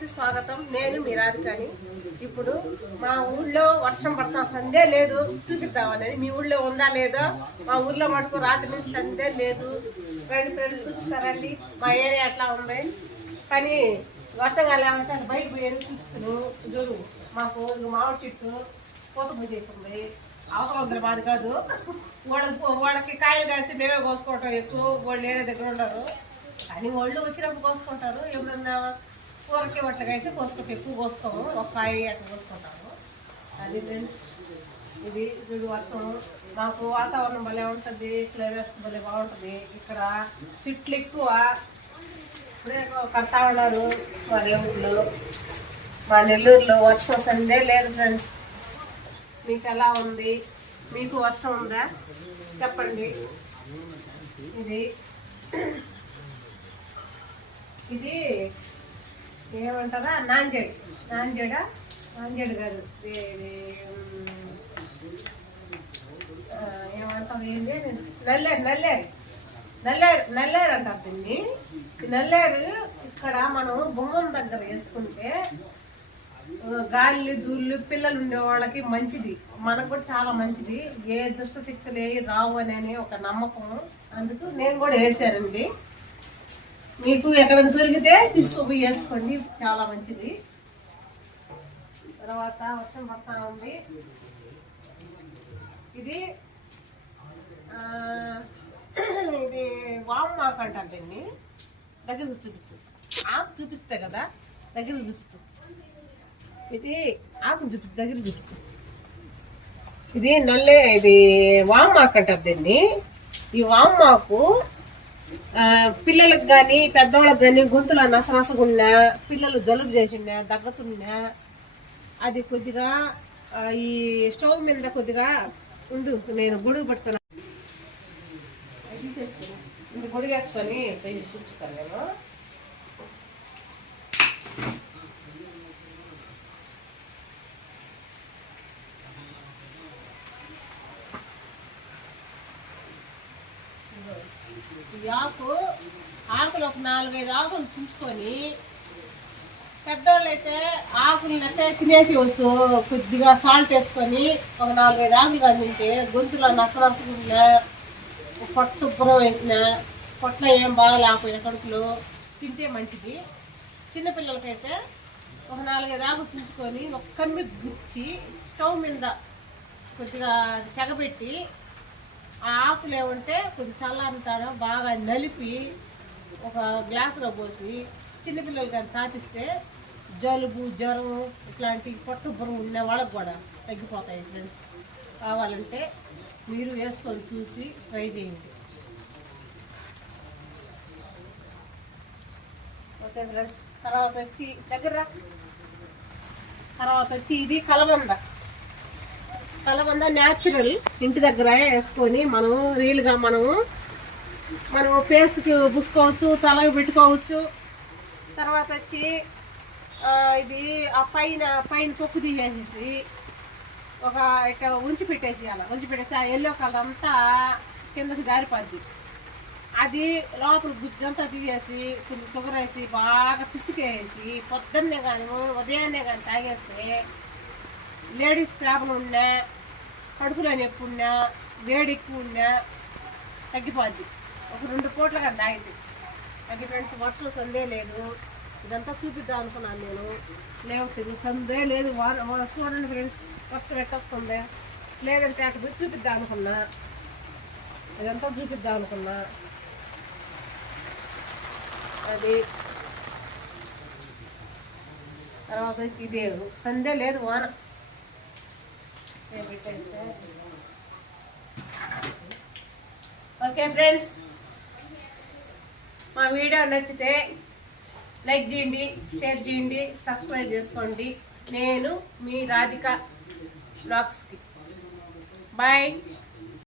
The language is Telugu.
కి స్వాగతం. నేను మీ రాధికని. ఇప్పుడు మా ఊళ్ళో వర్షం పడతా సందే లేదు చూపిద్దామని. మీ ఊళ్ళో ఉందా లేదో? మా ఊర్లో మటుకు రాత్రి నుంచి సందే లేదు. రెండు ఫ్రెండ్స్ చూపిస్తారండి మా ఏరియా ఎట్లా ఉంది. కానీ వర్షాకాలం ఏమంటే బయట పోయి చూపిస్తాను. చూడు మాకు మామిడి చెట్టు పూత పూజేసింది. అవసరం ఉంది మాది కాదు. వాళ్ళకి కాయలు కాస్తే మేమే కోసుకోవటం ఎక్కువ. వాళ్ళు ఏరియా దగ్గర ఉండరు కానీ వాళ్ళు వచ్చినప్పుడు కోసుకుంటారు. ఎవరన్నా కూరకి వట్లకి అయితే కోసుకుంటాం, ఎక్కువ కోసుకోము. ఒక కాయ అట్లా కోసుకుంటాము. అది ఇది వీడు వర్షం. మాకు వాతావరణం భలే ఉంటుంది, క్లైమేట్స్ భలే బాగుంటుంది. ఇక్కడ చెట్లు ఎక్కువ. ఇప్పుడే కడతా ఉన్నారు మా దేవుళ్ళు. మా నెల్లూరులో వర్షం సందే లేదు ఫ్రెండ్స్. మీకు ఎలా ఉంది? మీకు వర్షం ఉందా చెప్పండి. ఇది ఇది ఏమంటారా? నాంజేడు. నాంజేడు కాదు, ఏమంటారు ఏంటి? నల్లేరు అంటారు దీన్ని. నల్లేరు ఇక్కడ మనం బొమ్మల దగ్గర వేసుకుంటే గాలి దూళ్ళు పిల్లలు ఉండే వాళ్ళకి మంచిది, మనకు కూడా చాలా మంచిది. ఏ దుష్ట శక్తులు రావు అని ఒక నమ్మకం. అందుకు నేను కూడా వేసానండి. మీకు ఎక్కడైనా దొరికితే తీసుకుపోయి వేసుకోండి, చాలా మంచిది. తర్వాత వర్షం పడతా ఉంది. ఇది ఇది వామాకు అంటారు దీన్ని. దగ్గర చూపించు, ఆకు చూపిస్తే కదా, దగ్గర చూపించు. ఇది ఆకు చూపించు, దగ్గర చూపించు. ఇది ఇది వామాకు అంటారు దీన్ని. ఈ వామాకు పిల్లలకు కానీ పెద్దవాళ్ళకి కానీ గొంతులో నసనసగున్నా, పిల్లలు జలుబు చేసిండా, దగ్గుతున్నా, అది కొద్దిగా ఈ స్టవ్ మీద కొద్దిగా ఉండు. నేను గొడుగు పట్టుకున్నా, ఇది గొడుగు వేసుకొని చూపిస్తాను నేను. ఆకులు ఒక 4-5 ఆకులు చుంచుకొని, పెద్దవాళ్ళు అయితే ఆకులు అయితే తినేసేయచ్చు. కొద్దిగా సాల్ట్ వేసుకొని ఒక 4-5 ఆకులు కానీ తింటే గొంతులో నసనసగున్నా, పొట్టు ఉబ్బరం వేసిన, పొట్టలో ఏం బాగా లేకపోయిన కడుపులో తింటే మంచిది. చిన్నపిల్లలకైతే ఒక 4-5 ఆకులు చుంచుకొని ఒక కమ్మి గుచ్చి స్టవ్ మీద కొద్దిగా సెగబెట్టి, ఆ ఆకులు ఏమంటే కొద్ది చల్లారుతాడు బాగా నలిపి ఒక గ్లాసులో పోసి చిన్నపిల్లలు కానీ తాపిస్తే జలుబు జ్వరం ఇట్లాంటి పొట్టు బుర్రం ఉన్న వాళ్ళకు కూడా తగ్గిపోతాయి ఫ్రెండ్స్. కావాలంటే మీరు వేసుకొని చూసి ట్రై చేయండి. Okay friends. తర్వాత వచ్చి ఇది కలబంద న్యాచురల్. ఇంటి దగ్గర వేసుకొని మనం రీల్గా మనం పేస్ట్కి పూసుకోవచ్చు, తలకి పెట్టుకోవచ్చు. తర్వాత వచ్చి ఇది ఆ పైన పొక్కు తీసేసి ఒక ఇట్లా ఉంచి పెట్టేసేయాలి. ఆ ఎల్లో కలర్ అంతా కిందకి జారిపోద్ది. అది లోపల గుజ్జంతా తీసేసి కొంచెం షుగర్ వేసి బాగా పిసికేసి పొద్దున్నే కానీ ఉదయాన్నే కానీ తాగేస్తే లేడీస్ ప్రాబ్లం ఉన్నా, కడుపులో నొప్పి ఉన్నా, వేడి ఎక్కువ ఉన్నా తగ్గిపోద్ది. ఒక 2 పూటలు కానీ తాగింది. అది ఫ్రెండ్స్ వర్షం సందే లేదు. ఇదంతా చూపిద్దాం అనుకున్నాను నేను. లేవట్లేదు, సందే లేదు. చూడండి ఫ్రెండ్స్, వర్షం ఎట్టొస్తుంది. లేదంటే అటు చూపిద్దాం అనుకున్నా, ఇదంతా చూపిద్దాం అనుకున్నా. అది తర్వాత వచ్చి ఇదే సందే లేదు, వాన పెట్టేస్తే. ఓకే ఫ్రెండ్స్, మా వీడియో నచ్చితే లైక్ చేయండి, షేర్ చేయండి, సబ్స్క్రైబ్ చేసుకోండి. నేను మీ రాధిక బ్లాగ్స్కి బాయ్.